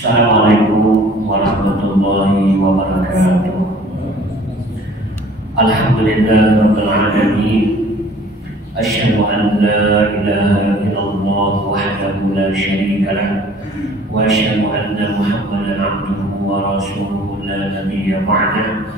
Assalamualaikum warahmatullahi wabarakatuh. Alhamdulillahirabbil alamin. Asyhadu an la ilaha illallah wahdahu la syarika lah wa asyhadu anna Muhammadan abduhu wa rasuluhu la nabiyya ba'dah.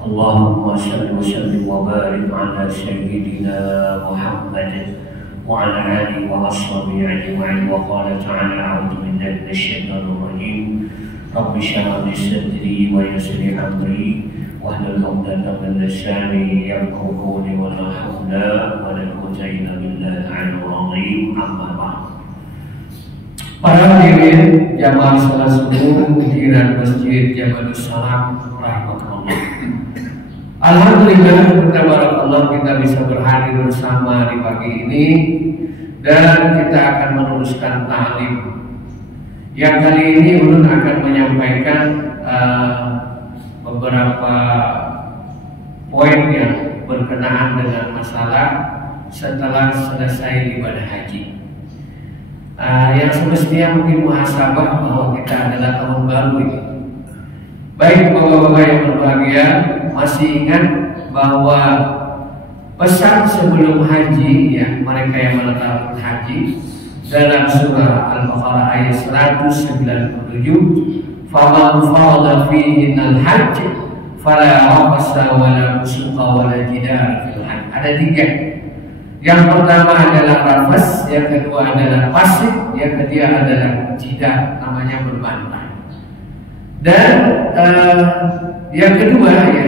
Allahumma shalli wa sallim wa barik ala sayyidina Muhammad wa ala alihi wa ashabihi ajma'in. Wa qala ta'ala a'udzu billahi minasyaitonir rajim. Rabbi shrah li sadri wa yassir li amri wahlul 'uqdatam min lisani yafqahu qawli wa la hawla wa la quwwata illa billahi al-'aliyyil 'azim. Amma ba'd. Para hadirin jamaah salat subuh di Masjid Jamalus Salam rahimakumullah. Alhamdulillah, tabarakallah, kita bisa berhadir bersama di pagi ini dan kita akan meneruskan ta'lim. Yang kali ini ulun akan menyampaikan beberapa poin yang berkenaan dengan masalah setelah selesai ibadah haji. Yang semestinya mungkin muhasabah bahwa kita adalah tahun baru ini. Baik bapak-bapak yang berbahagia, masih ingat bahwa pesan sebelum haji, ya, mereka yang melakukan haji, dalam surah Al-Baqarah ayat 197, faman farada fihi al-hajj fala rafasa wala fusuqa wala jidala fil hajj. Ada tiga. Yang pertama adalah rafas, yang kedua adalah fasik, yang ketiga adalah jidal, namanya berbantah. Dan yang kedua, ya,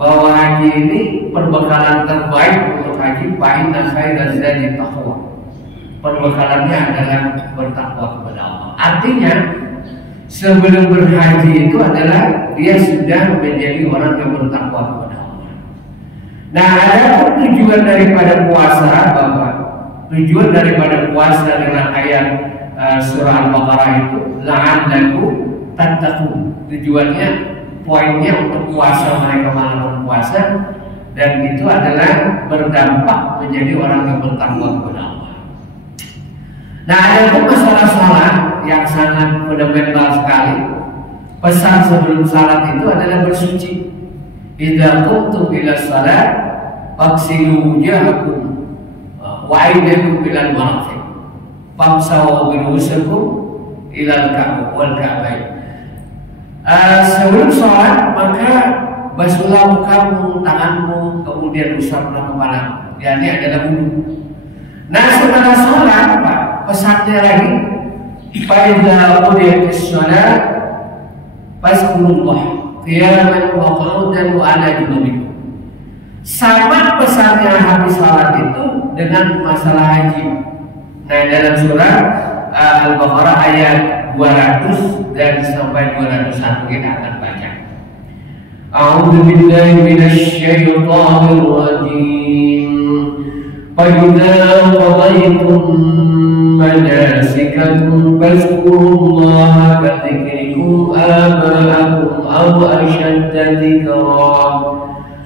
bahwa haji ini perbekalan terbaik untuk haji, fa'inna khairaz zadi taqwa. Perbekalannya adalah bertakwa kepada Allah. Artinya sebelum berhaji itu adalah dia sudah menjadi orang yang bertakwa kepada Allah. Nah, ada tujuan daripada puasa, Bapak. Tujuan daripada puasa dengan ayat surah Al-Baqarah itu la'allakum tattaqun. Tujuannya, poinnya untuk puasa, mereka melakukan puasa, dan itu adalah berdampak menjadi orang yang bertakwa kepada Allah. Nah, ada pun masalah salat yang sangat fundamental sekali. Pesan sebelum salat itu adalah bersuci. Idza qumtum ila salat faghsilu wujuhakum wa aydakum ila al-marafiq famsahu bi ru'usikum ila al-ka'bayn. Sebelum sholat maka basuhlah mukamu, tanganmu, kemudian usaplah kepala. Ya, ini adalah wudu. Nah, setelah sholat, Pak, pesannya lagi, fa'idza qudiyatis sholat fazkurullah qiyaman wa qu'udan wa 'ala junubikum. Sama pesannya habis sholat itu dengan masalah haji. Nah, dalam surah Al-Baqarah ayat 200 dan sampai 201 kita akan baca. A'udzu billahi minasy syaithanir rajim. Fa idza qadaytum manasikakum fazkurullaha ka dzikrikum aba'akum aw ashadda dzikra.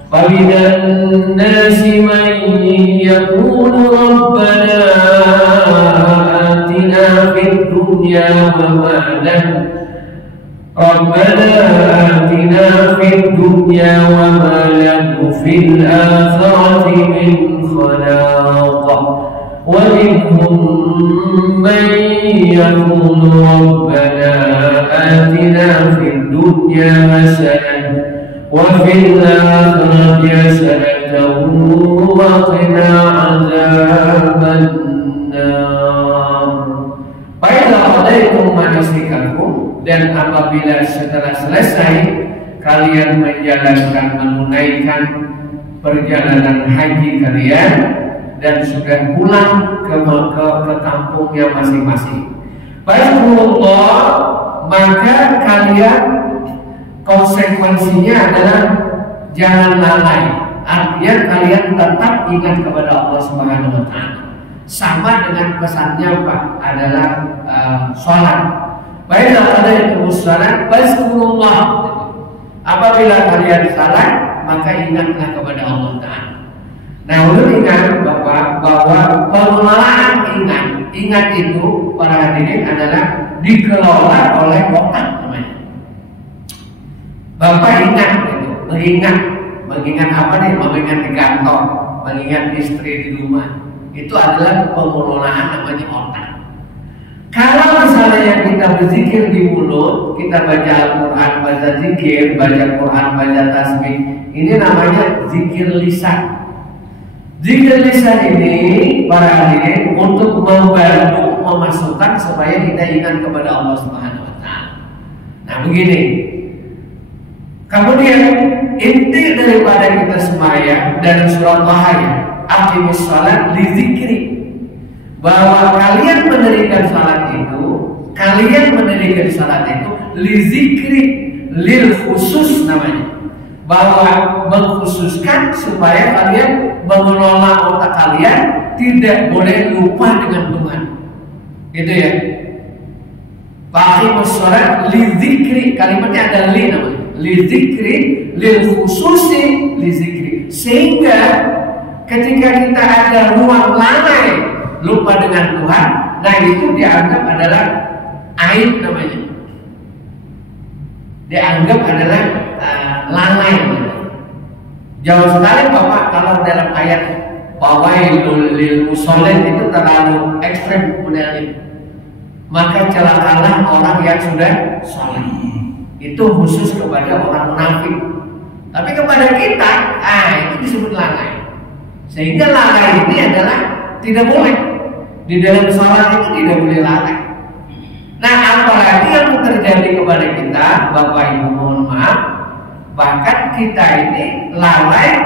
Fa minan nasi man yaqulu rabbana atina fid dunya wa ma lahu ربنا آتنا في الدنيا وما له في الآخرة من خلاق ومنهم من يقول ربنا آتنا في الدنيا حسنة وفي الآخرة حسنة وقنا عذاب النار. فإذا قضيتم مناسككم, dan apabila setelah selesai kalian menunaikan perjalanan haji kalian dan sudah pulang ke kampungnya masing-masing, fazkurullah, maka kalian konsekuensinya adalah jangan lalai. Artinya kalian tetap ingat kepada Allah Subhanahu wa Ta'ala. Sama dengan pesannya, Pak, adalah sholat. Baiklah, ada yang sholat, fazkurullah. Apabila kalian salat, maka ingatlah kepada Allah Ta'ala. Nah, ulun ingat Bapak bahwa pengelolaan ingat ingat itu para hadirin adalah dikelola oleh otak namanya. Bapak ingat itu, mengingat apa nih? Mengingat di kantor, mengingat istri di rumah. Itu adalah pengelolaan namanya otak. Kalau misalnya kita berzikir di mulut, kita baca Al-Quran, baca zikir, baca Quran, baca tasbih, ini namanya zikir lisan. Zikir lisan ini para hadirin untuk membantu memasukkan supaya kita ingat kepada Allah Subhanahu Wa Taala. Nah begini. Kemudian inti daripada kita sembahyang dan surat Taha, aqimus shalat li zikri, bahwa kalian mendirikan salat itu li zikri, lil khusus namanya, bahwa mengkhususkan supaya kalian mengelola otak kalian tidak boleh lupa dengan Tuhan. Gitu ya. Aqimus shalat li zikri, kalimatnya ada li namanya. Li zikri, lil khususi li zikri, sehingga ketika kita ada ruang lalai lupa dengan Tuhan, nah itu dianggap adalah aib namanya, dianggap adalah lalai. Jauh sekali Bapak kalau dalam ayat wawailul lil musallin itu terlalu ekstrem modelnya. Maka celakalah orang yang sudah sholat. Itu khusus kepada orang munafik. Tapi kepada kita, itu disebut lalai. Sehingga lalai ini adalah tidak boleh. Di dalam sholat itu tidak boleh lalai. Nah, apalagi yang terjadi kepada kita, Bapak Ibu mohon maaf, bahkan kita ini lalai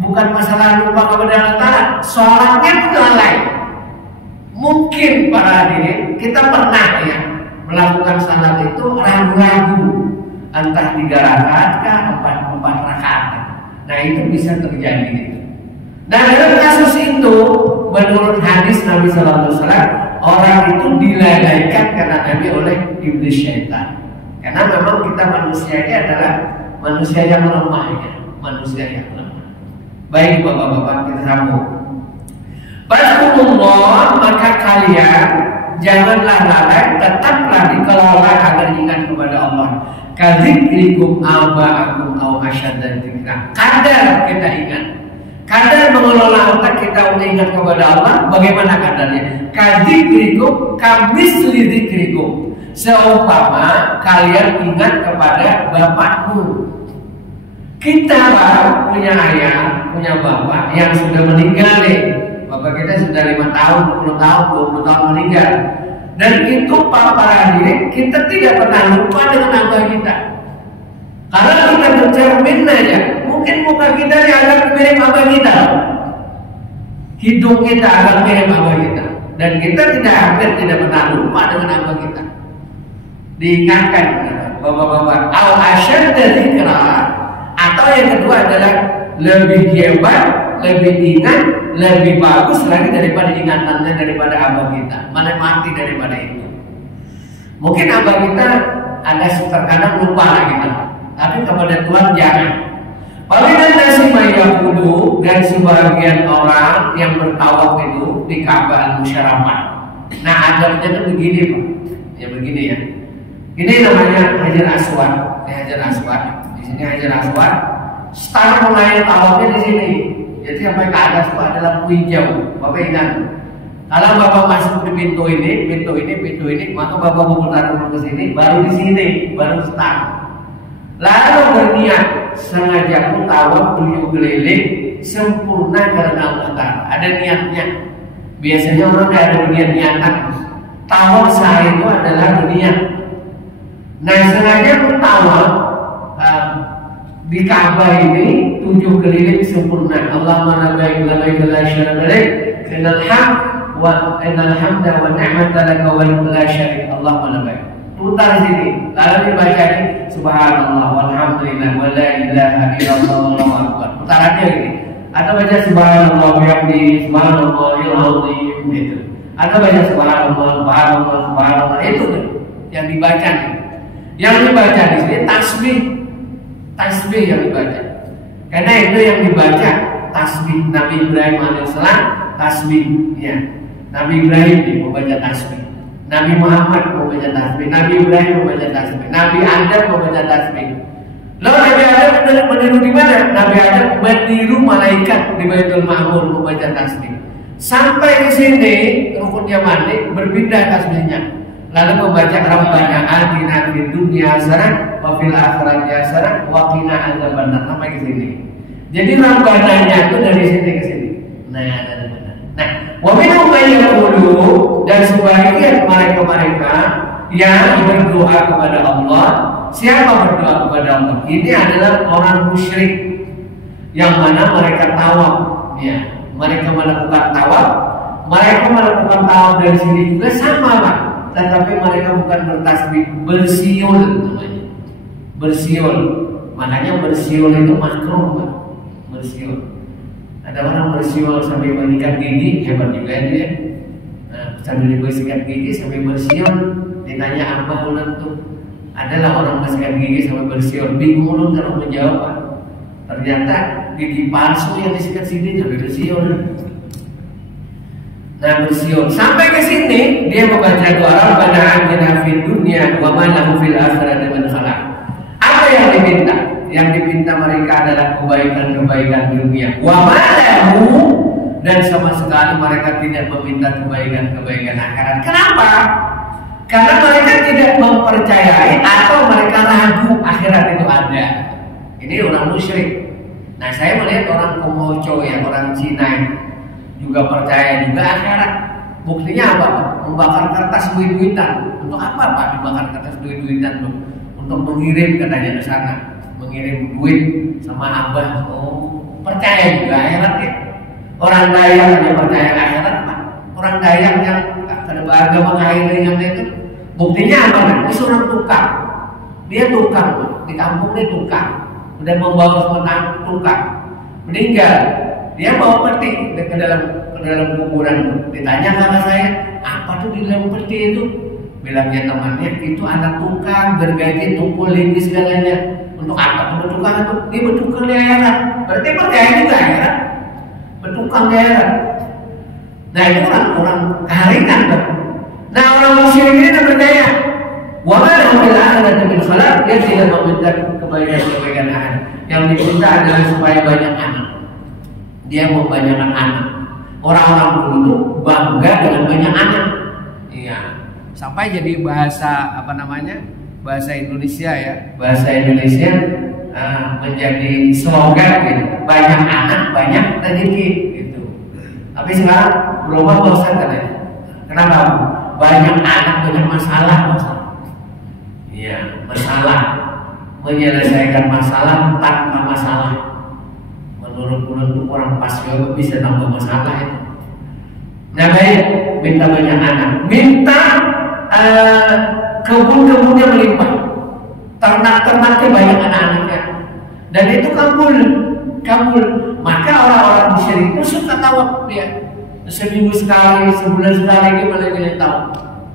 bukan masalah lupa kepada Allah Ta'ala, sholatnya itu lalai. Mungkin para hadirin kita pernah ya melakukan salat itu ragu-ragu, entah 3 rakaat kah, 4 rakaat. Nah itu bisa terjadi gitu. Nah dalam kasus itu menurut hadis Nabi Sallallahu Alaihi Wasallam, orang itu dilalaikan karena Nabi oleh iblis syaitan. Karena memang kita manusia ini adalah manusia yang lemah ya, manusia yang lemah. Baik bapak-bapak, kita sambung. Fadhkurullah, maka kalian janganlah lalai, tetaplah dikelola agar ingat kepada Allah. Kadzikrikum aba'akum aw asyadda dzikra. Kadar kita ingat, kadar mengelola otak kita untuk ingat kepada Allah. Bagaimana kadarnya? Kadzikrikum kamisli dzikrikum. Seumpama kalian ingat kepada bapakmu. Kita punya ayah, punya bapak yang sudah meninggal nih. Bapak kita sudah 5 tahun, 10 tahun, 20 tahun meninggal. Dan itu para hadirin, kita tidak pernah lupa dengan abah kita. Karena kita bercermin aja, mungkin muka kita agak mirip abah kita, hidung kita agak mirip abah kita, dan kita hampir tidak pernah lupa dengan abah kita. Diingatkan, bapak-bapak, al asyadda dzikra, atau yang kedua adalah lebih hebat, lebih ingat, lebih bagus lagi daripada ingatannya daripada abah kita, mana mati daripada itu. Mungkin abah kita ada terkadang lupa lagi, tapi kepada Tuhan jangan. Palingan nasi mayyakudu, dan sebagian orang yang bertawaf itu di Ka'bah Al-Musyarrafah. Nah adabnya itu begini Pak, ya begini ya. Ini namanya Hajar Aswad, Hajar Aswad. Di sini Hajar Aswad. Start mulai tawafnya di sini. Jadi sampai ke atas itu adalah hijau. Bapak ingat, kalau Bapak masuk di pintu ini, maka Bapak memutar dulu ke sini, baru di sini, baru start. Lalu berniat sengaja pun tawaf 7 keliling sempurna karena Allah Ta'ala. Ada niatnya. Biasanya orang ada niat-niatan. Tawaf saya itu adalah berniat. Nah sengaja pun tawaf di Ka'bah ini 7 keliling sempurna. Allahumma labbaik labbaik la syarika lak, innal hamda wa ni'mata lak wa la syarika. Allahumma labbaik. Putar sini, lalu dibaca ini subhanallah walhamdulillah wa la ilaha illallah wallahu akbar. Putarannya ini. Atau baca subhanallah wa bihamdihi subhanallahil azim gitu. Atau baca subhanallah itu yang dibaca nih. Yang dibaca di sini tasbih yang dibaca. Karena itu yang dibaca tasbih Nabi Ibrahim alaihissalam, tasbih ya. Nabi Ibrahim membaca tasbih, Nabi Muhammad membaca tasbih, Nabi Ibrahim membaca tasbih, Nabi Adam membaca tasbih. Lalu Nabi Adam meniru di mana? Nabi Adam meniru malaikat di Baitul Ma'mur membaca tasbih. Sampai di sini rukun Yamani berpindah tasbihnya. Lalu membaca Rabbana atina fid dunya hasanah wa fil akhirati hasanah wa qina adzabannar sampai ke sini. Jadi Rabbananya itu dari sini ke sini. Nah, wa minhum man yaqulu, dan sebagian mereka yang berdoa kepada Allah. Siapa berdoa kepada Allah? Ini adalah orang musyrik yang mana mereka tawaf, ya. Mereka melakukan tawaf, dari sini juga sama, Pak. Tetapi mereka bukan bertasbih, bersiul namanya. Bersiul. Makanya bersiul itu makruh, Pak. Bersiul. Ada orang bersiul sambil menyikat gigi, hebat juga dia. Nah, sambil bersikat gigi sambil bersiul, ditanya apa ulang tuh? Adalah orang bersikat gigi sambil bersiul, bingung ulun kalau menjawab, Pak. Ternyata gigi palsu yang disikat sini sampai bersiul. Nah, bersiul sampai ke sini dia membaca doa Rabbana atina fid dunya wa ma lahu fil akhirati min khalaq. Apa yang diminta? Yang diminta mereka adalah kebaikan-kebaikan dunia. Wa ma lahu, dan sama sekali mereka tidak meminta kebaikan-kebaikan akhirat. Kenapa? Karena mereka tidak mempercayai atau mereka ragu akhirat itu ada. Ini orang musyrik. Nah, saya melihat orang Komoco ya, orang Cina juga percaya juga akhirat. Buktinya apa? Membakar kertas duit-duitan. Untuk apa, Pak? Dibakar kertas duit-duitan tuh? Untuk mengirim katanya ke sana, mengirim duit sama abah. Oh, percaya juga akhirat ya. Orang Dayak hanya percaya akhirat, Pak. Orang Dayak yang ada beragama kairing itu, buktinya apa? Ini seorang tukang. Dia tukang, di kampung dia tukang. Udah membawa semua tukang, meninggal, dia bawa peti ke dalam kuburan. Ditanya sama saya, apa tuh di dalam peti itu? Bilangnya temannya, itu anak tukang, gergaji, tumpul, lindi segalanya. Untuk apa? Untuk tukang itu, dia bertukang di akhirat. Berarti percaya juga akhirat, bertukang di akhirat. Nah, itu orang keharingan. Nah, orang musyrik ini percaya. Wa ma lahu fil akhirati min khalaq, dia tidak meminta kebaikan-kebaikan anak. Yang diminta adalah supaya banyak anak. Dia membanyakan anak. Orang-orang dulu itu bangga dengan banyak anak. Iya. Sampai jadi bahasa apa namanya? Bahasa Indonesia ya. Bahasa Indonesia menjadi slogan gitu. Banyak anak, banyak rezeki gitu. Tapi sekarang berubah bosan katanya. Kenapa? Banyak anak, banyak masalah, bosan. Iya, masalah, menyelesaikan masalah tanpa masalah. Menurut itu kurang pas, juga bisa nambah masalah itu. Nah, baik, minta banyak anak, minta kebun-kebunnya melimpah, ternak-ternaknya banyak anak-anaknya, dan itu kabul. Maka orang-orang musyrik itu suka tawaf dia, seminggu sekali, sebulan sekali dia malah tawaf.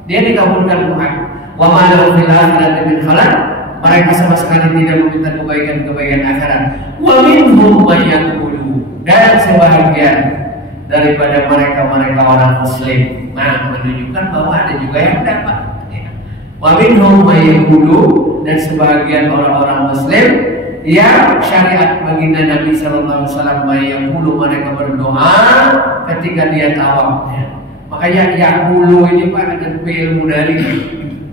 Dia dikabulkan Tuhan. Wa ma lahu fil akhirati min khalaq, mereka sama sekali tidak meminta kebaikan-kebaikan akhirat. Wa minhum may yaqulu, dan sebahagian daripada mereka orang muslim. Nah, menunjukkan bahwa ada juga yang dapat. Wa minhum may yaqulu, dan sebagian orang-orang muslim yang syariat baginda Nabi sallallahu alaihi wasallam may yaqulu, mereka berdoa ketika dia tawaf. Makanya yaqulu ini Pak ada fi'il mudhari.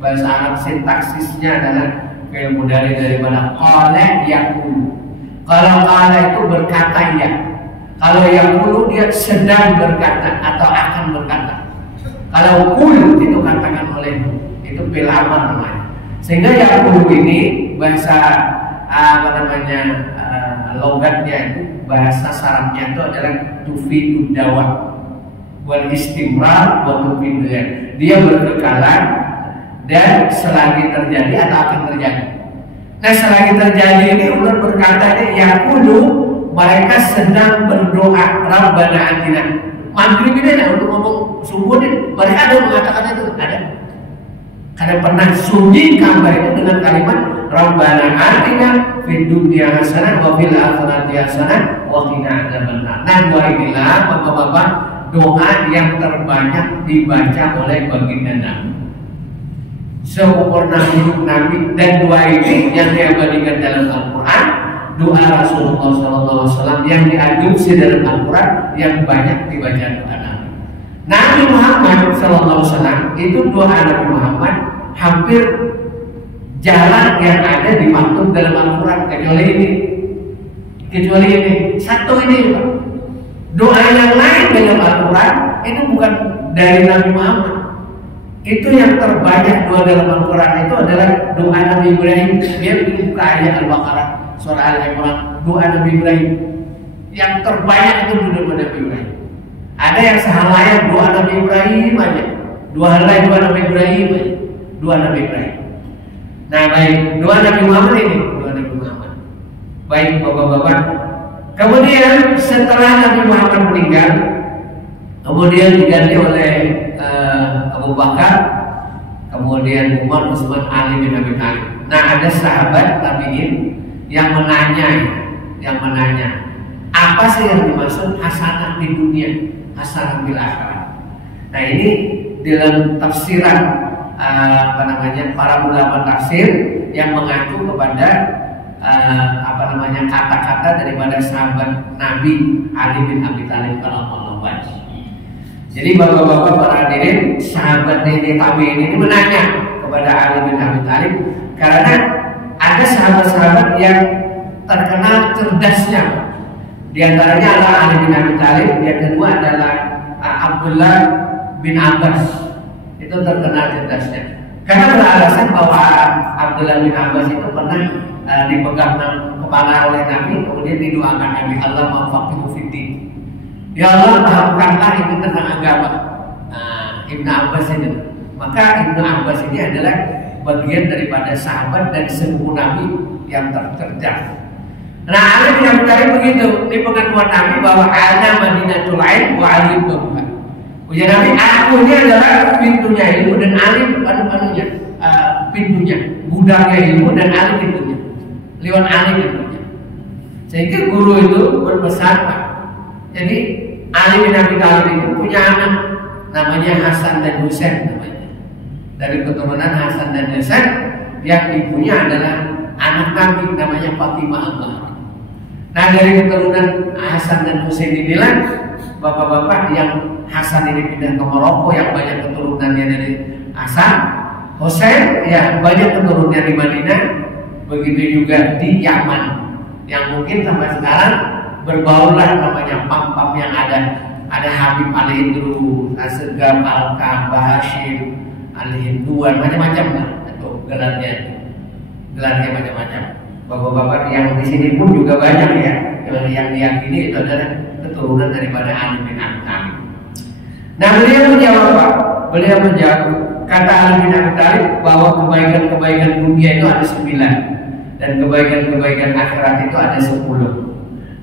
Bahasa Arab sintaksisnya adalah fi'il mudhari daripada qala yaqulu. Kalau qala itu berkata ya. Kalau yaqulu dia sedang berkata atau akan berkata. Kalau qul itu katakan oleh, itu fi'il amr namanya. Sehingga yaqulu ini bahasa logatnya itu, bahasa sarafnya itu adalah tufidud dawam wal istimrar wa tufidud. Dia berkekalan dan selagi terjadi atau akan terjadi. Nah, selagi terjadi ini ulun berkata ini yaqulu, mereka sedang berdoa Rabbana atina. Maghrib ini ada untuk ngomong subuh ini, mereka ada mengatakan itu, ada. Karena pernah sunyi kabar itu dengan kalimat Rabbana atina fid dunya hasanah wa fil akhirati hasanah wa qina adzabannar. Nah, dua inilah Bapak-bapak doa yang terbanyak dibaca oleh baginda Nabi seumur hidup Nabi, dan doa ini yang diabadikan dalam Al-Quran, doa Rasulullah SAW yang diadopsi dalam Al-Quran yang banyak dibaca doa Nabi. Nabi Muhammad SAW itu doa Nabi Muhammad hampir jarang yang ada dimaksud dalam Al-Quran kecuali ini satu ini Pak. Doa yang lain dalam Al-Quran itu bukan dari Nabi Muhammad. Itu yang terbanyak doa dalam Al-Quran itu adalah doa Nabi Ibrahim. Dia buka ayat Al-Baqarah surah Al-Imran, doa Nabi Ibrahim yang terbanyak itu doa Nabi Ibrahim. Ada yang sehalaya doa Nabi Ibrahim aja, doa Nabi Ibrahim aja, doa Nabi Ibrahim. Nah baik, doa Nabi Muhammad ini, doa Nabi Muhammad. Baik bapak-bapak. Kemudian setelah Nabi Muhammad meninggal, kemudian diganti oleh Abu Bakar, kemudian Umar, Utsman, Ali bin Abi Thalib. Nah ada sahabat tabi'in yang menanya, apa sih yang dimaksud hasanah di dunia, hasanah bil akhirat? Nah ini dalam tafsiran para ulama tafsir yang mengacu kepada kata-kata daripada sahabat Nabi Ali bin Abi Thalib radhiyallahu anhu. Jadi bapak-bapak para hadirin, sahabat ini tabi'in ini menanya kepada Ali bin Abi Thalib karena ada sahabat-sahabat yang terkenal cerdasnya. Di antaranya adalah Ali bin Abi Thalib, yang kedua adalah Abdullah bin Abbas. Itu terkenal cerdasnya. Karena beralasan bahwa Abdullah bin Abbas itu pernah dipegang kepala oleh Nabi, kemudian didoakan Nabi, Allah mafaqihu fiddin. Ya Allah, pahamkanlah itu tentang agama. Ibnu Abbas ini. Maka Ibnu Abbas ini adalah bagian daripada sahabat dan sepupu Nabi yang tercerdas. Nah, Ali bin Abi Thalib begitu di pengakuan Nabi bahwa ana Madinatul Ilm wa Ali babuha. Ujian Nabi, aku ini adalah pintunya ilmu dan Ali pintunya, gudangnya ilmu dan Ali pintunya. Lewat Ali pintunya. Sehingga guru itu berpesan, Pak. Jadi Ali bin Abi Thalib itu punya anak namanya Hasan dan Husain namanya. Dari keturunan Hasan dan Husain yang ibunya adalah anak Nabi namanya Fatimah Az-Zahra. Nah dari keturunan Hasan dan Husain inilah bapak-bapak yang Hasan ini pindah ke Maroko yang banyak keturunannya dari Hasan, Husain ya banyak keturunannya di Madinah, begitu juga di Yaman yang mungkin sampai sekarang berbaulah namanya pam-pam yang ada Habib Al-Hindru, Asegaf, Al-Ka'bah, Hashim, Al-Hinduan, macam-macam lah itu gelarnya macam-macam. Bapak-bapak yang di sini pun juga banyak ya yang diyakini itu adalah keturunan daripada Ali bin Abi Thalib. Nah beliau menjawab kata Ali bin Abi Thalib bahwa kebaikan-kebaikan dunia itu ada 9 dan kebaikan-kebaikan akhirat itu ada 10.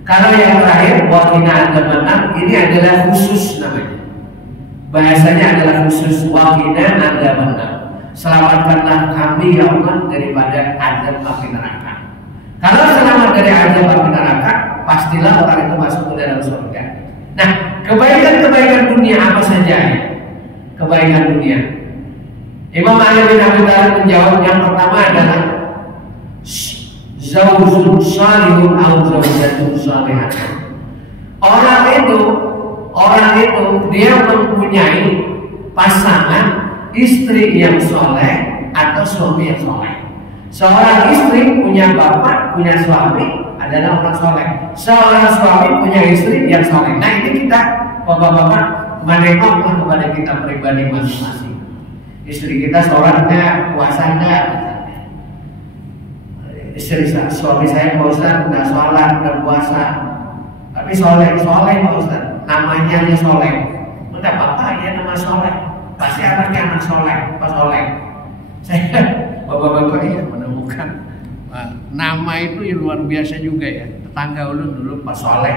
Kalau yang terakhir waqina adzabannar ini adalah khusus namanya. Bahasanya adalah khusus waqina adzabannar. Selamatkanlah kami ya Allah daripada azab api neraka. Kalau selamat dari azab api neraka, pastilah orang itu masuk ke dalam surga. Nah, kebaikan-kebaikan dunia apa saja? Kebaikan dunia. Imam Ali bin Abi Thalib menjawab yang pertama adalah zaujun salihun au zaujatun salihah. Orang itu dia mempunyai pasangan istri yang soleh atau suami yang soleh. Seorang istri punya bapak, punya suami adalah orang soleh. Seorang suami punya istri yang soleh. Nah ini kita bapak-bapak menengoklah kepada kita pribadi masing-masing. Istri kita sholat nggak, puasa nggak? Istri suami saya Pak Ustaz nggak sholat, nggak puasa, tapi soleh Pak Ustaz. Namanya aja soleh. Udah bapak ya nama soleh. Pasti anaknya anak soleh, Pak soleh. Saya bapak-bapak ya menemukan nama itu yang luar biasa juga ya. Tetangga ulun dulu Pak Soleh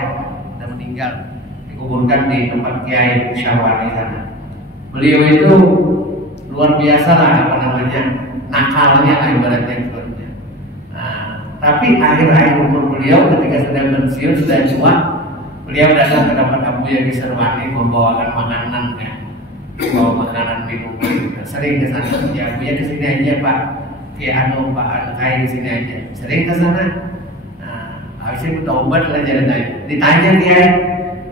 sudah meninggal, dikuburkan di tempat Kiai Syawal di sana. Beliau itu luar biasa lah nakalnya lah ibaratnya. Nah, tapi akhir-akhir umur beliau ketika sudah pensiun sudah tua, Beliau datang ke tempat Abu yang di Serwati membawakan makanan ya, bawa makanan minum. Sering ke sana, ya Abu ya kesini aja Pak, kayak Pak Kai kesini aja. Sering ke sana. Nah, habisnya bertobat lah jalan-jalan. Ditanya dia,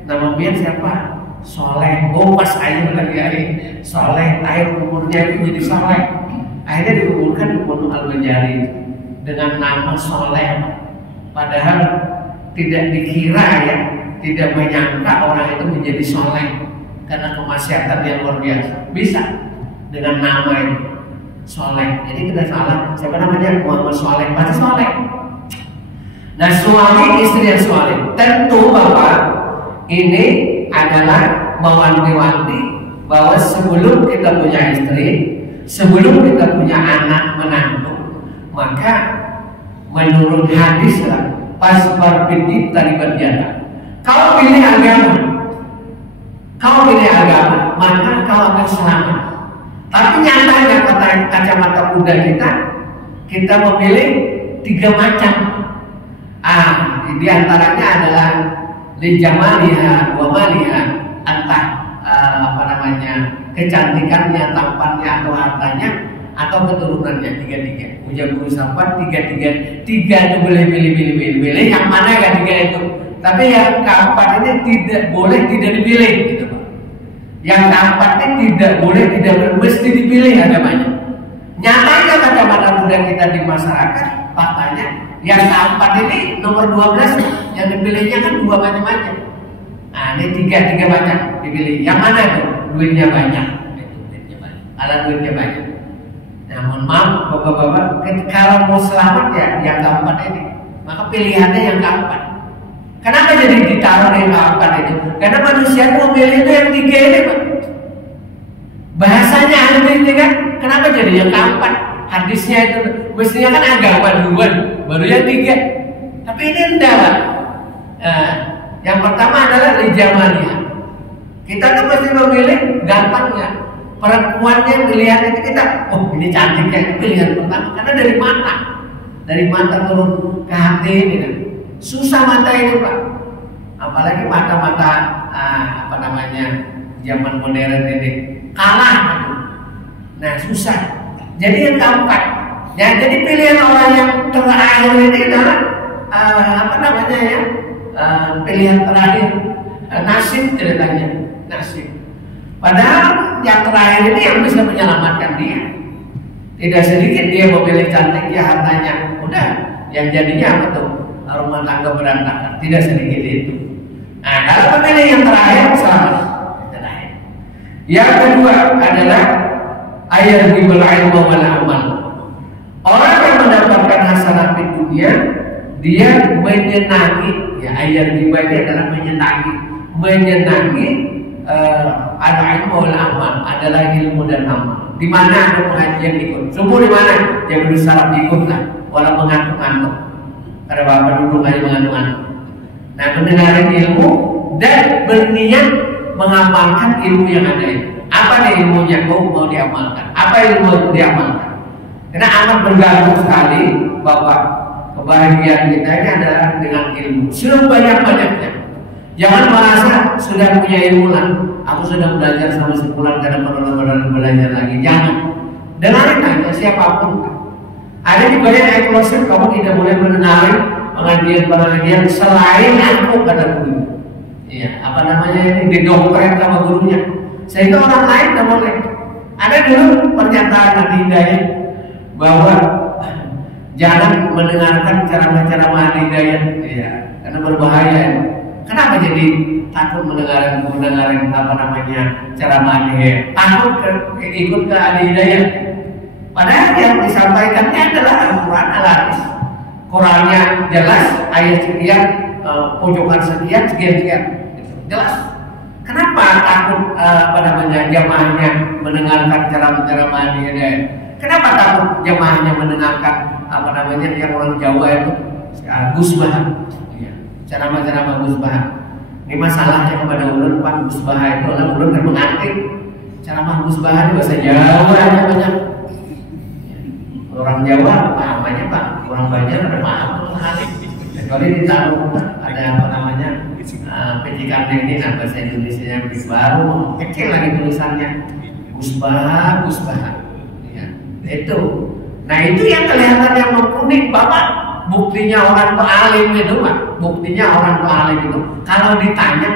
nama Bian siapa? Soleh. Oh pas air lagi air. Soleh, air umurnya itu jadi soleh. Akhirnya dikuburkan di Pondok Al-Banjari dengan nama Soleh. Padahal tidak dikira ya, tidak menyangka orang itu menjadi soleh karena kemaksiatan yang luar biasa. Bisa dengan nama itu Soleh. Jadi kita salah. Siapa namanya? Muhammad Soleh. Pasti soleh. Nah suami istri yang soleh. Tentu Bapak ini adalah mewanti-wanti bahwa sebelum kita punya istri, sebelum kita punya anak menantu, maka menurut hadis lah pasbar bidit tadi berjana. Kau pilih agama, maka kau akan selamat. Tapi nyatanya kata kacamata kuda kita memilih 3 macam. Di antaranya adalah lijamaliha wa maliha, entah kecantikannya, tampannya atau hartanya atau keturunannya. 3. Ujar guru sampan 3 itu boleh pilih yang mana ya 3 itu. Tapi yang keempat ini tidak boleh tidak dipilih gitu Pak. Yang keempat ini tidak boleh tidak mesti dipilih agamanya. Nyatanya kacamata muda kita di masyarakat faktanya yang keempat ini nomor 12 yang dipilihnya kan 2 macam-macam. Nah ini 3 banyak dipilih. Yang mana itu? Duitnya banyak. Duitnya banyak. Kalau duitnya banyak. Nah mohon maaf bapak-bapak, kalau mau selamat ya yang keempat ini, maka pilihannya yang keempat. Kenapa jadi ditaruh yang keempat itu? Karena manusia itu memilih itu yang 3 ini Pak. Bahasanya ahli kan? Kenapa jadi yang keempat? Hadisnya itu mestinya kan agama duluan, baru yang 3. Tapi ini enggak Pak. Yang pertama adalah lijamaliha. Kita tuh mesti memilih gampangnya. Perempuannya pilihan itu kita, oh ini cantiknya, itu pilihan pertama. Karena dari mata turun ke hati ini kan. Susah mata itu Pak. Apalagi mata-mata zaman modern ini kalah. Nah susah. Jadi yang keempat. Ya, jadi pilihan orang yang terakhir ini adalah pilihan terakhir. Nasib ceritanya, nasib. Padahal yang terakhir ini yang bisa menyelamatkan dia. Tidak sedikit dia memilih cantiknya, hartanya. Udah, yang jadinya apa tuh? Rumah tangga berantakan. Tidak sedikit itu. Nah, kalau memilih yang terakhir, selamat. Yang kedua adalah ayat dibel ilmu wal amal. Orang yang mendapatkan hasanah di dunia, dia menyenangi. Ya, ayat dibel ini adalah menyenangi al-ilmu wal amal, adalah ilmu dan amal. Di mana ada pengajian ikut, semua di mana? Jangan bersyarat ikutlah, walau mengantuk-antuk. Karena bapak duduk aja mengantuk-antuk. Nah, mendengarin ilmu dan berniat mengamalkan ilmu yang ada itu. Apa nih ilmunya? Mau diamalkan. Apa ilmu diamalkan? Karena amat bergantung sekali bapak. Kebahagiaan kita ini adalah dengan ilmu. Sudah banyak-banyaknya. Jangan merasa sudah punya ilmu lah. Aku sudah belajar sama sebulan karena perlu belajar lagi. Jangan. Dengarin aja siapapun. Ada juga yang eksklusif, kamu tidak boleh mendengarin pengajian selain aku kata guru. Iya, apa namanya ini didongkret sama gurunya. Sehingga orang lain tidak boleh. Ada dulu pernyataan Adi Hidayat bahwa jangan mendengarkan ceramah-ceramah Adi Hidayat, ya, karena berbahaya. Kenapa jadi takut mendengarkan ceramah Adi Hidayat? Takut ikut ke Adi Hidayat. Padahal yang disampaikannya adalah Al-Quran al-Hadis. Qurannya jelas, ayat sekian, pojokan sekian, jelas. Kenapa takut jamaahnya mendengarkan ceramah Adi Hidayat? Kenapa takut jamaahnya mendengarkan yang orang Jawa itu Gus Bahar? Ya, ceramah Gus Bahar. Ini masalahnya kepada ulun Pak, Gus Bahar itu adalah ulun kan mengantik. Ceramah Gus Bahar bahasa Jawa aja banyak. Orang Jawa pahamnya Pak, orang Banjar ada paham sekali. Kecuali ditaruh ada PJKT ini bahasa Indonesia baru kecil lagi tulisannya Gusbah ya, itu. Nah itu yang kelihatan yang mempunyai Bapak, buktinya orang tua alim itu Pak, buktinya orang tua alim itu kalau ditanya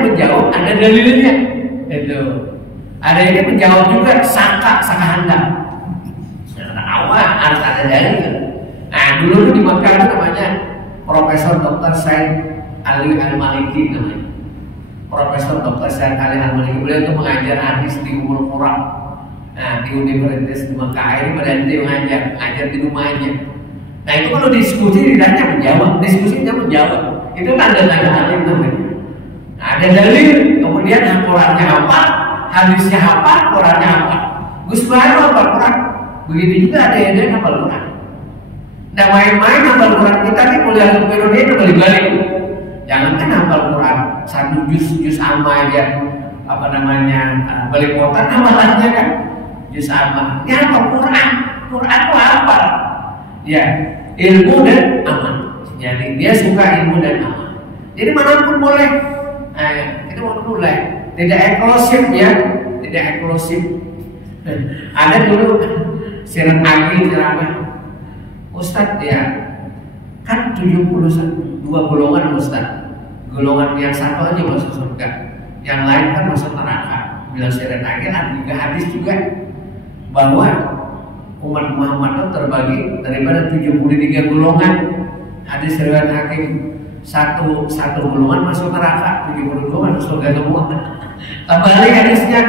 menjawab ada dalilnya itu, ada ini menjawab juga saka handal awal harus ada dalil. Nah dulu di Mekah itu namanya Profesor Dr. Said Ali Al-Maliki namanya. Profesor Dr. Said Ali Al-Maliki, beliau itu mengajar hadis di Ummul Qura. Nah, di Universitas di Mekah ini pada nanti mengajar di rumahnya. Nah itu kalau diskusi ditanya menjawab, diskusinya menjawab. Itu tanda-tanda alim namanya. Nah, ada dalil, kemudian Al-Qurannya apa, hadisnya apa, Qurannya apa. Gus Baru apa Quran? Begitu juga ada yang hafal Quran. Nah main-main hafal Quran kita nih kuliah periode itu balik-balik. Jangan kan hafal Quran satu juz amma aja, apa namanya belepotan amalannya kan juz amma. Ini hafal Quran itu apa? Ya ilmu dan amal. Jadi dia suka ilmu dan amal. Jadi manapun boleh. Kita mau mulai. Tidak eksklusif ya, tidak eksklusif. Ada dulu sirat agil ceramah. Ustadz ya, kan 72 golongan Ustadz. Golongan yang satu aja masuk surga, yang lain kan masuk neraka. Bila sirat agil ada juga hadis juga bahwa umat Muhammad itu terbagi daripada 73 golongan. Hadis riwayat Hakim, satu golongan masuk neraka, 72 masuk surga semua. Kembali hadisnya,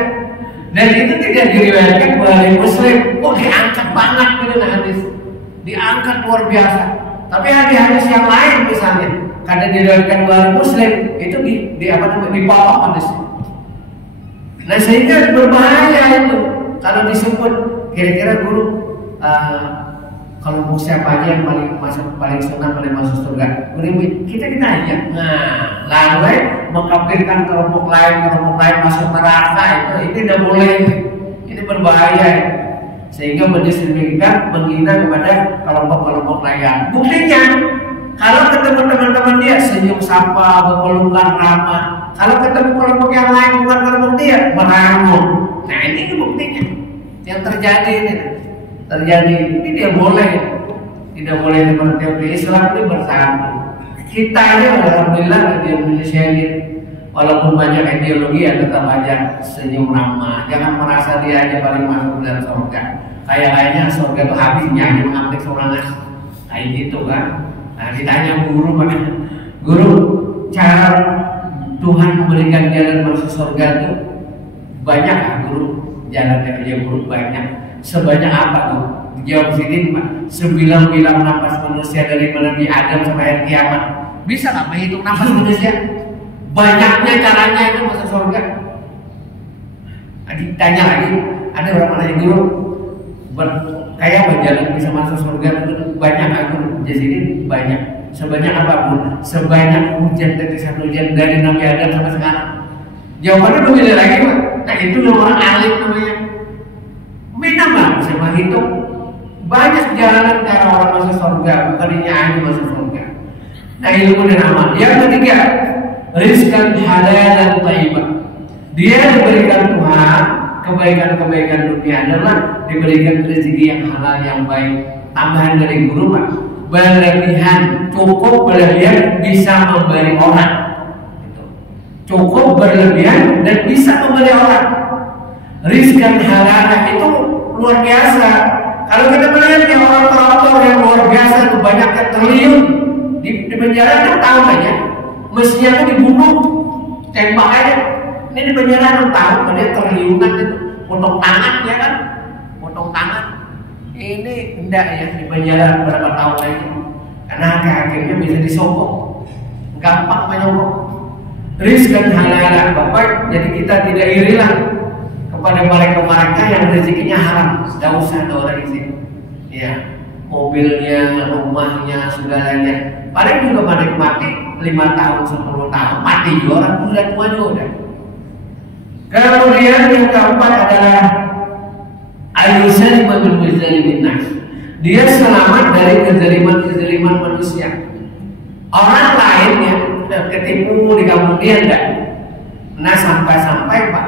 dan itu tidak diriwayatkan oleh Muslim. Kok diangkat banget gitu hadis, diangkat luar biasa. Tapi hadis yang lain misalnya, karena diriwayatkan oleh Muslim, itu dipotong hadisnya. Nah sehingga berbahaya itu kalau disebut kira-kira guru kelompok siapa aja yang paling sunnah, paling masuk surga. Kita aja. Nah, lalu mengkafirkan kelompok lain masuk neraka itu tidak boleh. Ini berbahaya. Sehingga mendiskriminasikan, menghina kepada kelompok-kelompok lain. Buktinya, kalau ketemu teman-teman dia senyum sapa, berpelukan ramah. Kalau ketemu kelompok yang lain bukan kelompok dia, meramu. Nah ini buktinya yang terjadi ini. Ini dia tidak boleh seperti Islam ini bersatu. Kita aja alhamdulillah di Indonesia ini walaupun banyak ideologi ya tetap aja senyum ramah. Jangan merasa dia aja paling masuk dalam surga. Kayaknya surga itu habisnya hanya mengambil seorang kayak gitu kan. Nah ditanya guru cara Tuhan memberikan jalan masuk surga itu banyak guru, jalan kerja guru banyak. Sebanyak apa tuh? Dijawab sini Pak. 9 nafas manusia dari Nabi Adam sampai hari kiamat. Bisa nggak menghitung nafas manusia? Banyaknya caranya itu masuk surga. Ditanya lagi, ada orang nanya guru, kayak apa jalan bisa masuk surga? Banyak guru. Di sini banyak. Sebanyak apapun, sebanyak hujan tetesan hujan dari Nabi Adam sampai sekarang. Jawabannya berbeda lagi Pak. Nah itu orang alim namanya. Minamlah bisa menghitung banyak jalan cara orang masuk surga, bukan hanya masuk surga. Nah ilmu dan amal. Yang ketiga, rizqan halalan thayyibah. Dia diberikan Tuhan kebaikan-kebaikan dunia adalah diberikan rezeki yang halal yang baik. Tambahan dari guru Pak, berlebihan, cukup berlebihan bisa memberi orang. Cukup berlebihan dan bisa memberi orang. Rizqan halalan itu luar biasa. Kalau kita melihat yang orang koruptor yang luar biasa itu banyak triliun di penjara 6 tahun aja, mestinya itu dibunuh, tembak aja. Ini di penjara 6 tahun, dia triliunan itu, potong tangan ya kan, potong tangan. Ini enggak ya di penjara berapa tahun lagi, karena akhirnya bisa disogok, gampang menyogok. Rizqan halalan Bapak, jadi kita tidak irilah pada mereka yang rezekinya haram, tidak usah ada orang izin. Ya, mobilnya, rumahnya, segalanya. Paling juga pada mati 5 tahun, 10 tahun, mati juga orang sudah tua juga. Kemudian yang keempat adalah ayusan bil zalimin nas. Dia selamat dari kezaliman manusia. Orang lain ya ketipu di kampung dia enggak. Nah sampai Pak,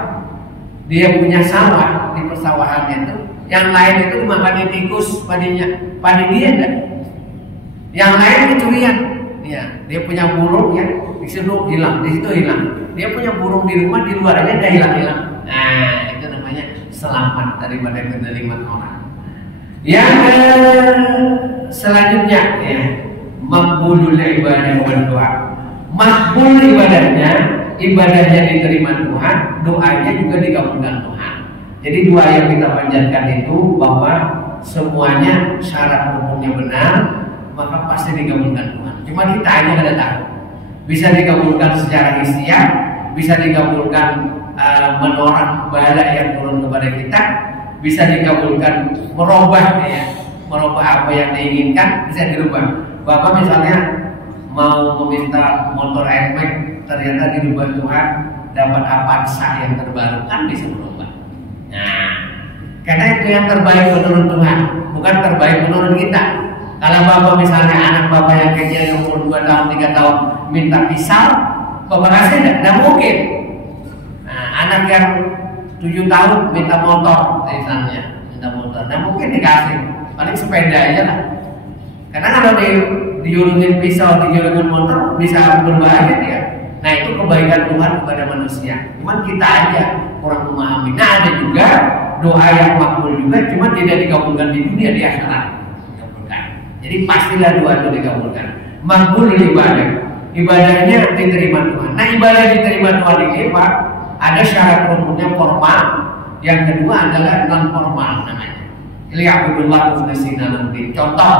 dia punya sawah, di persawahannya itu yang lain itu dimakan tikus padinya, padi dia enggak. Yang lain kecurian. Ya, dia punya burung ya, di situ hilang, di situ hilang. Dia punya burung di rumah, di luar aja hilang. Nah, itu namanya selamat daripada kedoliman orang. Yang selanjutnya ya, maqbulul ibadah wa doa. Makbul ibadahnya diterima Tuhan, doanya juga dikabulkan Tuhan. Jadi dua yang kita panjatkan itu bahwa semuanya syarat hukumnya benar, maka pasti dikabulkan Tuhan. Cuma kita aja kada tahu. Bisa dikabulkan secara istiak, bisa dikabulkan menolak bala yang turun kepada kita, bisa dikabulkan merubah apa yang diinginkan, bisa dirubah. Bapak misalnya mau meminta motor Nmax, ternyata dirubah Tuhan dapat Avanza yang terbaru, kan bisa berubah. Nah, karena itu yang terbaik menurut Tuhan, bukan terbaik menurut kita. Kalau bapak misalnya anak bapak yang kecil yang umur 2 tahun, 3 tahun minta pisau, bapak kasih enggak? Nggak mungkin. Nah, anak yang 7 tahun minta motor, misalnya minta motor, nggak mungkin dikasih. Paling sepeda aja lah. Karena kalau dijulukin pisau, dijulukin motor bisa berbahaya dia. Nah itu kebaikan Tuhan kepada manusia. Cuman kita aja kurang memahami. Nah ada juga doa yang makbul juga, cuma tidak dikabulkan di dunia, di akhirat dikabulkan. Jadi pastilah doa itu dikabulkan. Makbul ibadah, ibadahnya diterima Tuhan. Nah ibadah diterima Tuhan ini Pak, ada syarat rukunnya formal. Yang kedua adalah non formal namanya. Liya'budullah mukhlisina lahu-din. Contoh,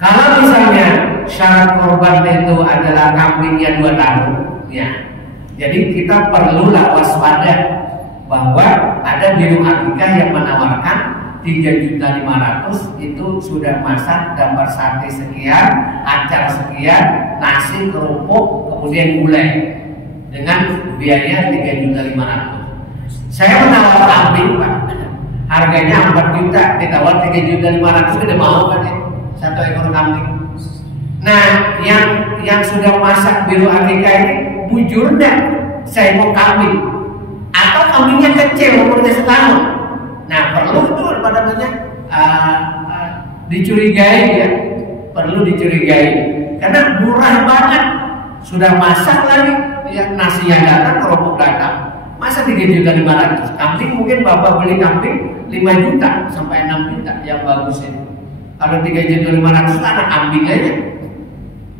kalau misalnya syarat korban itu adalah kambingnya 2 tahun, ya, jadi kita perlulah waspada bahwa ada biro akikah yang menawarkan 3.500.000 itu sudah masak, dapat sate sekian, acar sekian, nasi, kerupuk, kemudian gulai dengan biaya 3.500.000. Saya menawar kambing Pak, harganya 4 juta, ditawar 3.500.000, sudah mau kan ya? 1 ekor kambing. Nah, yang sudah masak biro akikah ini bujur enggak? Saya mau kambing. Atau kambingnya kecil, umurnya setahun. Nah, perlu itu apa namanya? Dicurigai ya. Perlu dicurigai. Karena murah banget. Sudah masak lagi, ya nasinya datang, kerupuk datang. Masa 3.500.000? Kambing mungkin bapak beli kambing 5 juta sampai 6 juta yang bagus ini. Kalau 3.500.000 anak kambing aja.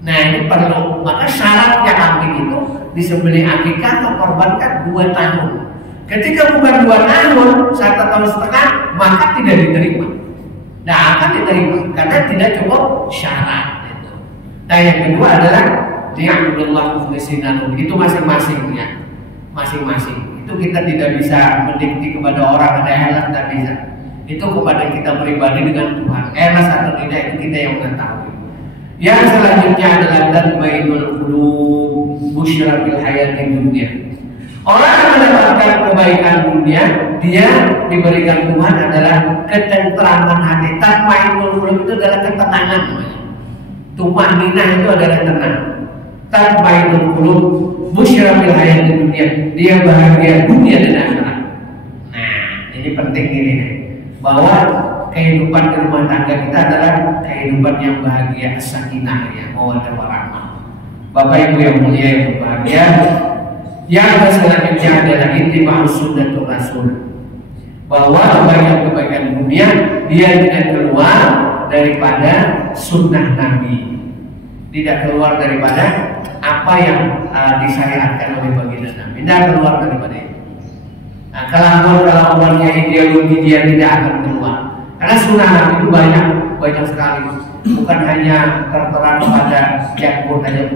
Nah ini perlu. Maka syaratnya kambing itu disembelih akikah atau korbankan 2 tahun. Ketika bukan 2 tahun, 1 tahun setengah, maka tidak diterima. Nah akan diterima karena tidak cukup syarat itu. Nah yang kedua adalah liya'budullah mukhlisina lahu. Itu masing-masing ya. Masing-masing. Itu kita tidak bisa mendikti kepada orang ada enak, tidak bisa. Itu kepada kita pribadi dengan Tuhan. Enak atau tidak itu kita yang mengetahui. Yang selanjutnya adalah tatmainul qulub busyra bil hayatid dunya. Orang yang mendapatkan kebaikan dunia, dia diberikan Tuhan adalah ketentraman hati. Tatmainul qulub itu adalah ketenangan namanya. Tumaninah itu adalah tenang. Tatmainul qulub busyra bil hayatid dunya. Dia bahagia dunia dan akhirat. Nah, ini penting ini nih. Bahwa kehidupan di rumah tangga kita adalah kehidupan yang bahagia, sakinah ya, mawaddah warahmah. Bapak Ibu yang mulia yang berbahagia, yang selanjutnya adalah ittiba'us sunnatur rasul. Bahwa kebaikan dunia dia tidak keluar daripada sunnah Nabi, tidak keluar daripada apa yang disyariatkan oleh baginda Nabi, tidak keluar daripada itu. Nah, kelakuan-kelakuannya ideologi dia tidak akan keluar. Karena sunnah Nabi itu banyak sekali. Bukan hanya tertera pada janggut aja,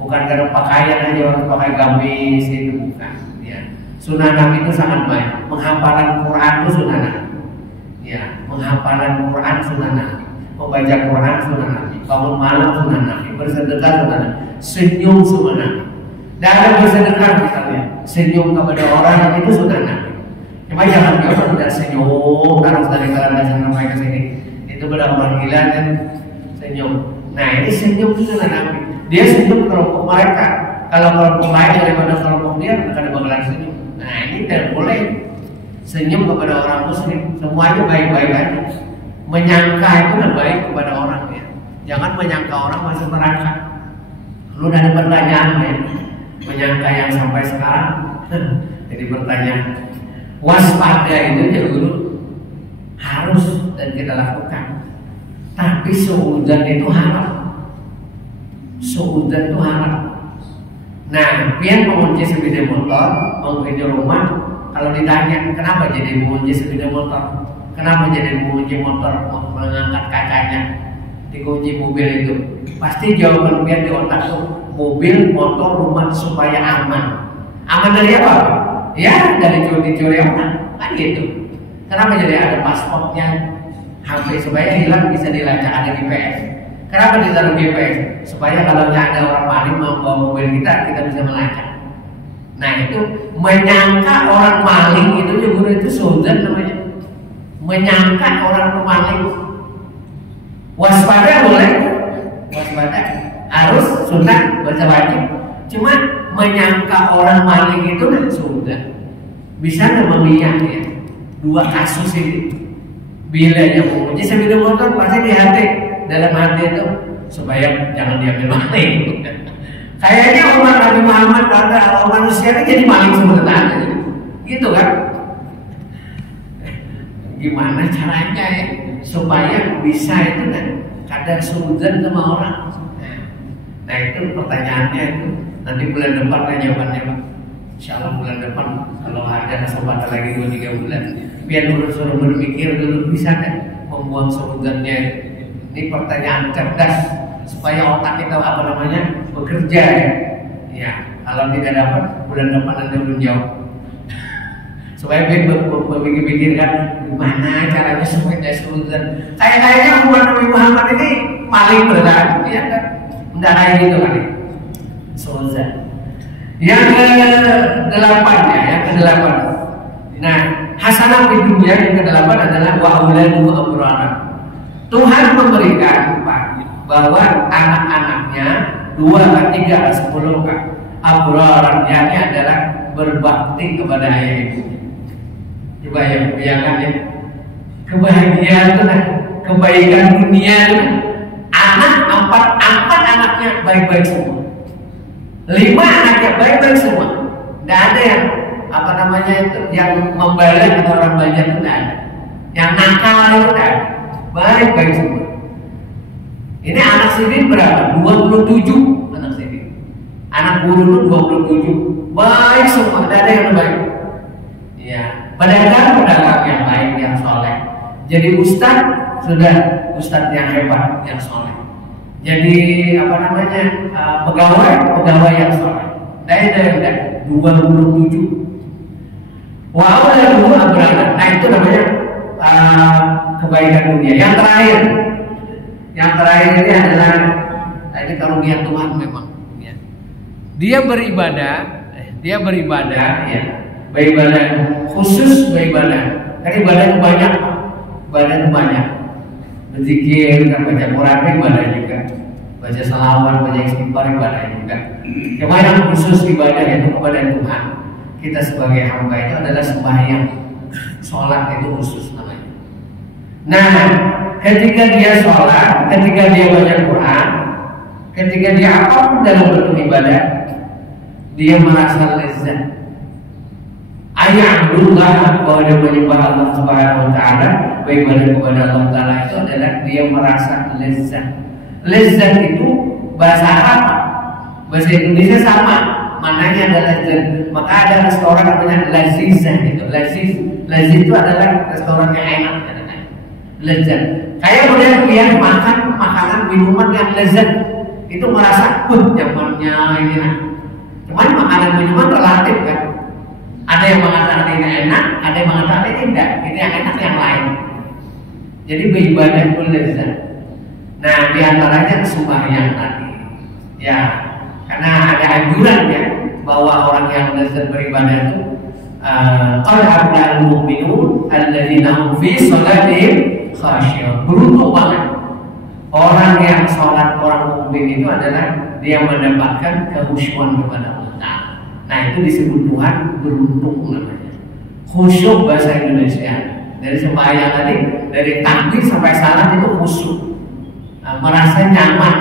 bukan karena pakaian aja orang pakai gamis itu, bukan. Ya. Sunnah Nabi itu sangat banyak. Menghafalan Quran itu sunnah Nabi. Ya, menghafalan Quran sunnah Nabi. Membaca Quran sunnah Nabi. Bangun malam sunnah Nabi. Bersedekah sunnah Nabi. Senyum sunnah Nabi. Dan ada bersedekah misalnya, senyum kepada orang itu sunnah Nabi. Cuma jangan tidak senyum harus dari kalian sampai ke sini. Itu benar-benar gila dan senyum. Nah ini senyum itu sunnah Nabi. dia senyum kelompok mereka. Kalau kelompok lain daripada kelompok dia, mereka bakalan senyum. Nah ini tidak boleh senyum kepada orang muslim. Semuanya baik-baik aja. Menyangka itu baik kepada orang ya. Jangan menyangka orang masuk neraka. Lu ada pertanyaan ya? Menyangka yang sampai sekarang jadi pertanyaan. Waspada itu ya guru harus dan kita lakukan. Tapi suudzon itu haram. Suudzon itu haram. Nah, pian mengunci sepeda motor, mengunci rumah. Kalau ditanya kenapa jadi mengunci sepeda motor, kenapa jadi mengunci motor, mengangkat kacanya, dikunci mobil itu, pasti jawaban pian di otak tuh mobil, motor, rumah supaya aman. Aman dari apa? Ya dari curi-curi orang, kan gitu. Kenapa jadi ada paspornya? HP supaya hilang bisa dilacak, ada GPS. Kenapa ditaruh GPS? Supaya kalau ada orang maling mau bawa mobil kita bisa melacak. Nah itu menyangka orang maling itu juga itu suudzon namanya. Menyangka orang maling. Waspada boleh, waspada harus sunnah baca wajib. Cuma menyangka orang maling itu suudzon. Bisa memang ya. Dua kasus ini. Bila yang mengunci sepeda motor pasti di hati, dalam hati itu supaya jangan diambil maling. Kayaknya umat Nabi Muhammad pada manusia ini jadi maling sebenarnya, gitu kan? Gimana caranya ya supaya bisa itu kan kadar suudzon sama orang? Nah itu pertanyaannya itu nanti bulan depan kan jawabannya Pak. Insya Allah bulan depan kalau ada kesempatan lagi 2-3 bulan. Biar dulu suruh berpikir dulu bisa kan membuang suudzonnya. Ini pertanyaan cerdas supaya otak kita apa namanya bekerja ya. Ya kalau tidak dapat bulan depan nanti belum jawab. Supaya berpikir kan gimana caranya supaya suudzon. Kayaknya umat Nabi Muhammad ini paling berat, ya kan? Enggak kayak gitu kan? Suudzon. Yang ke-8 ya, yang ke-8. Nah, hasanah di dunia yang ke-8 adalah wa auladu abrara. Tuhan memberikan bahwa anak-anaknya 2, 3, 10 abrara, yakni adalah berbakti kepada ayah ibu. Coba ya, bayangkan ya. Kebahagiaan itu nah, kebaikan dunia itu anak 4 anaknya baik-baik semua. 5 anaknya baik-baik semua. Tidak ada yang apa namanya itu yang membalik atau orang banyak itu tidak ada. Yang nakal itu tidak ada. Baik-baik semua. Ini anak Sidin berapa? 27 anak Sidin. Anak guru 27. Baik semua, tidak ada yang baik. Ya, pedagang yang baik, yang soleh. Jadi ustaz sudah ustaz yang hebat, yang soleh. Jadi apa namanya pegawai yang soleh. Dari 27. Wow, ada 2 abrana. Nah itu namanya kebaikan dunia. Yang terakhir ini adalah ini karunia Tuhan memang. Ya. Dia beribadah ya. Beribadah khusus beribadah. Kan ibadah banyak. Berzikir, baca Quran ibadah juga. Baca salawat, baca istighfar ibadah juga. Cuma yang khusus ibadah itu kepada Tuhan. Kita sebagai hamba itu adalah sembahyang. Sholat itu khusus namanya. Nah, ketika dia sholat, ketika dia baca Quran, ketika dia apapun dalam bentuk ibadah, dia merasa lezat. Ayatullah bahwa dia menyembah Allah Subhanahu Wa Taala, beribadah kepada Allah Taala itu adalah dia merasa lezat. Lezat itu bahasa Arab, bahasa Indonesia sama, mananya adalah lezat. Maka ada restoran namanya lazizah itu. Laziz itu adalah restoran yang enak, lezat. Kayak model dia makan makanan minuman yang lezat, itu merasa nyamannya ini. Cuman makanan minuman relatif kan. Ada yang mengatakan ini enak, ada yang mengatakan ini enggak. Ini yang enak, yang lain. Jadi beribadah itu lezat. Nah, diantaranya sembahyang tadi. Ya, karena ada anjuran ya bahwa orang yang lezat beribadah itu qad aflahal mu'minun alladzina hum fi sholatihim khashi'un. Beruntung banget orang yang sholat orang mukmin itu adalah dia mendapatkan kekhusyuan kepada Allah Ta'ala. Nah itu disebut Tuhan beruntung namanya. Khusyuk bahasa Indonesia. Dari sembahyang tadi, dari takbir sampai salat itu khusyuk. Nah, merasa nyaman.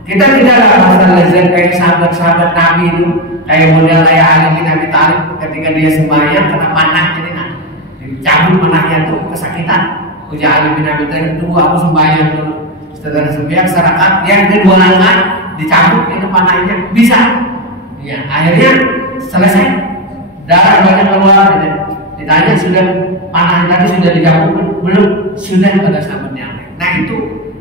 Kita tidaklah merasa lezat kayak sahabat-sahabat Nabi itu, kayak model kayak Ali bin Abi Thalib ketika dia sembahyang kena panah jadi dicabut panahnya tuh kesakitan. Ujar Ali bin Abi Thalib, tunggu aku sembahyang dulu. Setelah sembahyang serakat, dia ada 2 rakaat dicabut itu panahnya bisa. Ya, akhirnya selesai. Darah banyak keluar. Ditanya sudah panah tadi sudah dicabut belum? Sudah pada sahabatnya. Nah itu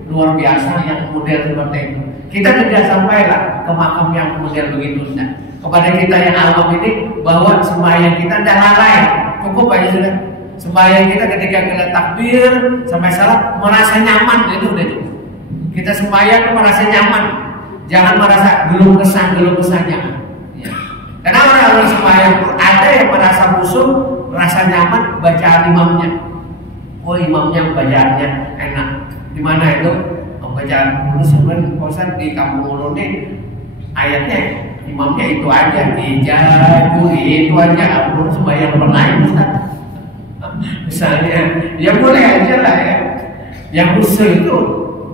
luar biasa yang model seperti itu. Kita tidak sampailah ke makam yang model begitu. Nah, kepada kita yang awam ini bahwa sembahyang kita tidak lalai, cukup aja sudah. Sembahyang kita ketika kita takbir sampai salat merasa nyaman itu udah cukup. Kita sembahyang merasa nyaman, jangan merasa belum kesan nyaman. Ya. Karena orang sembahyang ada yang merasa khusyuk, merasa nyaman bacaan imamnya. Oh imamnya bacaannya enak. Di mana itu? Bacaan dulu sebenarnya Ustaz di kampung Ulu ini ayatnya imamnya itu aja, itu aja. Aku sembahyang berlain Ustaz. Misalnya, ya boleh aja lah ya. Yang khusus itu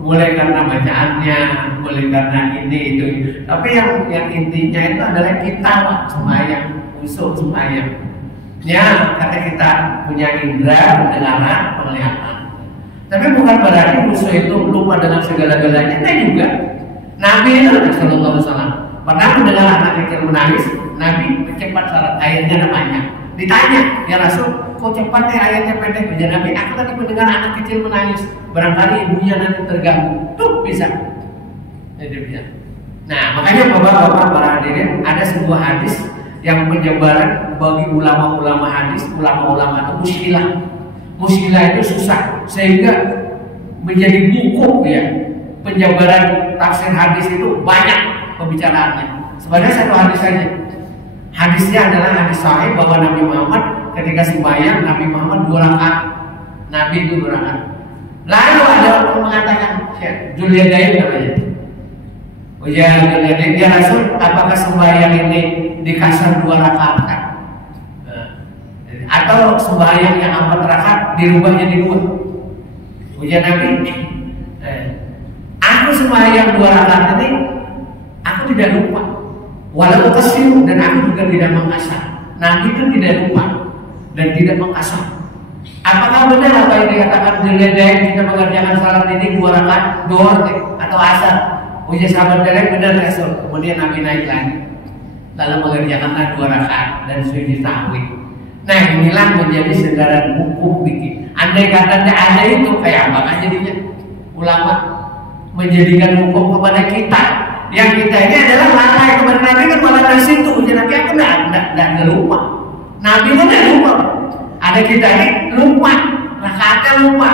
boleh karena bacaannya, boleh karena ini itu. Tapi yang intinya itu adalah kita sembahyang khusus sembahyang. Ya, karena kita punya indera, pendengaran, penglihatan. Tapi bukan berarti musuh itu lupa dengan segala-galanya. Nah juga Nabi Sallallahu Alaihi Wasallam pernah mendengar anak kecil menangis. Nabi cepat salat ayatnya namanya. Ditanya, ya Rasul, kok cepat ayatnya pendek? Ujar Nabi, aku tadi mendengar anak kecil menangis. Barangkali ibunya nanti terganggu. Tuh bisa. Jadi bisa. Nah makanya bapak-bapak para hadirin, ada sebuah hadis yang penyebaran bagi ulama-ulama hadis, ulama-ulama itu muskilah. Muskilah itu susah sehingga menjadi buku ya. Penjabaran tafsir hadis itu banyak pembicaraannya. Sebenarnya satu hadis saja. Hadisnya adalah hadis sahih bahwa Nabi Muhammad ketika sembahyang Nabi Muhammad 2 rakaat. Nabi itu 2 rakaat. Lalu ada orang mengatakan, Juliadain namanya. Ujar Juliadain, ya Rasul, apakah sembahyang ini dikasar 2 rakaat kan? Atau sembahyang yang 4 rakaat dirubah jadi 2. Ujar Nabi, aku sembahyang 2 rakaat ini aku tidak lupa. Walau kesiru dan aku juga tidak mengkasar. Nabi itu tidak lupa dan tidak mengkasar. Apakah benar apa yang dikatakan Juliadain kita mengerjakan salat ini 2 rakaat dohor atau asar? Ujar sahabat dari benar Rasul. Kemudian Nabi naik lagi lalu mengerjakanlah 2 rakaat dan sujud sahwi. Nah inilah menjadi segaran hukum bikin. Andai kata tidak ada itu kayak apa kan jadinya? Ulama menjadikan hukum kepada kita. Yang kita ini adalah lalai kepada Nabi kan malah dari situ. Jadi Nabi aku tidak lupa. Nabi kan tidak lupa. Ada kita ini lupa, rakaatnya lupa.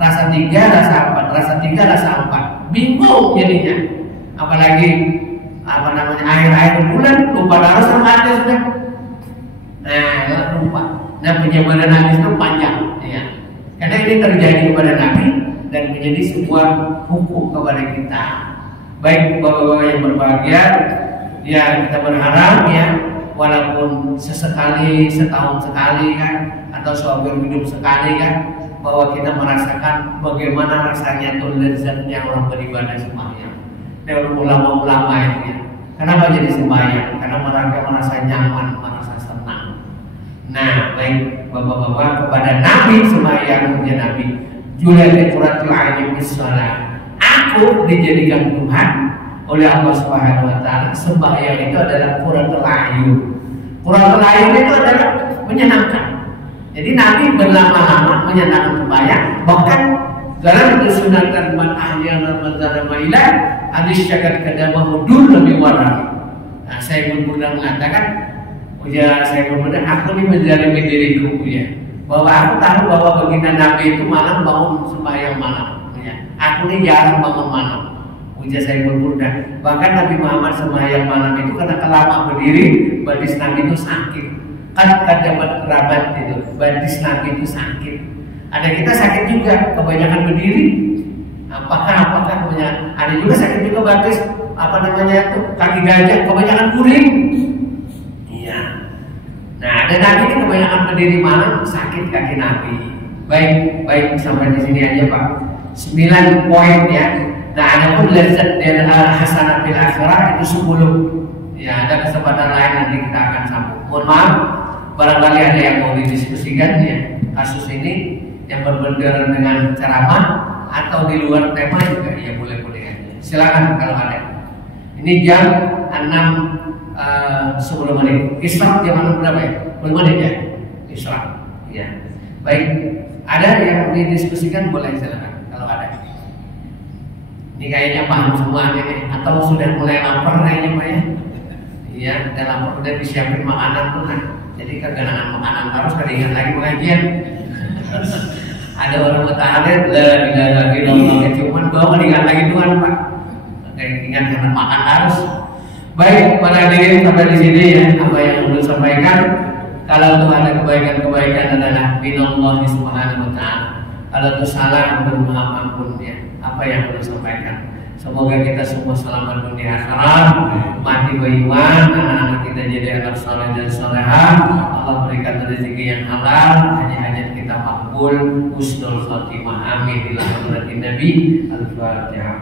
Rasa 3, rasa 4, rasa 3, rasa 4. Bingung jadinya. Apalagi akhir-akhir bulan lupa harus rakaatnya sudah. Nah, lupa. Nah, penyebaran hadis itu panjang, ya. Karena ini terjadi kepada Nabi dan menjadi sebuah hukum kepada kita. Baik bapak-bapak yang berbahagia, ya kita berharap ya, walaupun sesekali, setahun sekali kan, atau seumur hidup sekali kan, bahwa kita merasakan bagaimana rasanya tuh lezatnya orang beribadah sembahyang. Dari ulama-ulama ini. Ya. Kenapa jadi sembahyang? Karena mereka merasa nyaman, merasa senang. Nah, baik bapak-bapak kepada Nabi sembahyang punya Nabi. Juliatul Quratul Aini bisalah. Aku dijadikan Tuhan oleh Allah Subhanahu Wa Taala. Sembahyang itu adalah Quratul Aini. Quratul Aini itu adalah menyenangkan. Jadi Nabi berlama-lama menyenangkan sembahyang. Bahkan dalam disunahkan man ahliya Ramadan mailah hadis syakat kadamahu dul lebih warna. Nah, saya pun mudah mengatakan, saya kemudian aku ini menjalani diriku ya, bahwa aku tahu bahwa baginda Nabi itu malam bangun sembahyang malam. Ya. Aku ini jarang bangun malam. Saya pun mudah. Bahkan Nabi Muhammad sembahyang malam itu karena kelama berdiri, batis Nabi itu sakit. Kan dapat kerabat itu, batis Nabi itu sakit. Ada kita sakit juga, kebanyakan berdiri. Apakah kebanyakan, ada juga sakit juga batis, apa namanya itu, kaki gajah, kebanyakan guling. Iya. Nah, ada Nabi ini kebanyakan berdiri malam, sakit kaki Nabi. Baik sampai di sini aja Pak. 9 poin ya. Nah, ada pun lazat dan hasanah fil akhirah itu 10. Ya, ada kesempatan lain nanti kita akan sambung. Mohon maaf, barangkali ada yang mau didiskusikan ya kasus ini yang berbeda dengan ceramah atau di luar tema juga ya boleh-boleh aja. Silakan kalau ada. Ini jam 6 10 menit. Isra jam berapa ya? 10 menit ya. Isra. Ya. Baik. Ada yang didiskusikan boleh silakan kalau ada. Ini kayaknya paham semuanya nih atau sudah mulai lapar kayaknya Pak ya. Iya, udah lapar udah disiapin makanan tuh kan. Jadi keganangan makanan harus keringat lagi pengajian. Ada orang mutaharid la ilaha illallah cuman bawa keringat lagi Tuhan Pak. Ingat karena makan harus. Baik, para hadirin sampai di sini ya apa yang perlu sampaikan. Kalau itu ada kebaikan-kebaikan adalah minallah subhanahu wa ta'ala. Kalau itu salah untuk maaf ampun ya. Apa yang perlu sampaikan. Semoga kita semua selamat dunia akhirat, mati beriman, anak-anak kita jadi anak saleh dan salehah. Allah berikan rezeki yang halal, hajat-hajat kita makbul, husnul khatimah. Amin. Ila hadratin Nabi. Al-Fatihah.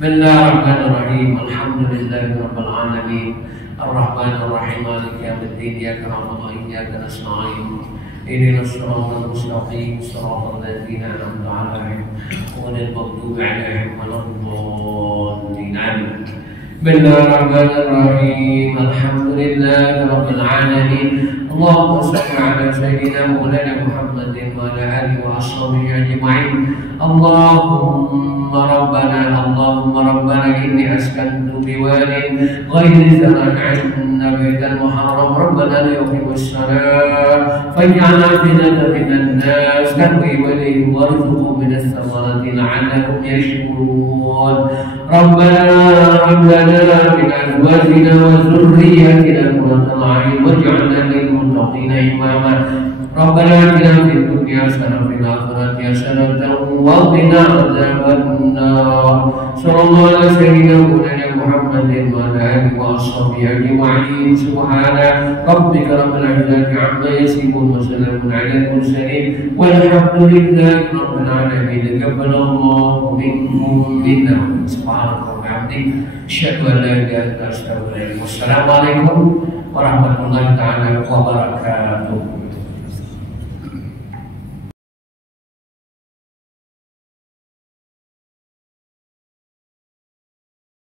Bismillahirrahmanirrahim. Alhamdulillahirabbil alamin. Ar-Rahmanir-Rahim. Maliki yaumiddin. Iyyaka na'budu wa iyyaka nasta'in. اهدنا الصراط المستقيم صراط الذين انعمت عليهم غير المغضوب عليهم ولا الضالين بسم الله الرحمن الرحيم الحمد لله رب العالمين اللهم صل على سيدنا مولانا محمد وعلى اله واصحابه اجمعين اللهم ربنا اني اسكنت بواد غير زرع عند بيت المحرم ربنا ليقيم الصلاه فاجعل أفئدة من الناس تهوي إليهم وارزقهم من الثمرات لعلهم يشكرون ربنا هب لنا من أزواجنا وذرياتنا قرة أعين واجعلنا للمتقين إماما ربنا آتنا في الدنيا حسنة وفي الآخرة حسنة وقنا عذاب النار صلى الله على سيدنا مولانا محمد وعلى آله وأصحابه أجمعين سبحان ربك رب العزة عما يصفون وسلام على المرسلين والحمد لله رب العالمين تقبل الله منكم منا سبحانك وبحمدك أشهد أن لا إله إلا أنت أستغفرك والسلام عليكم warahmatullahi taala wabarakatuh.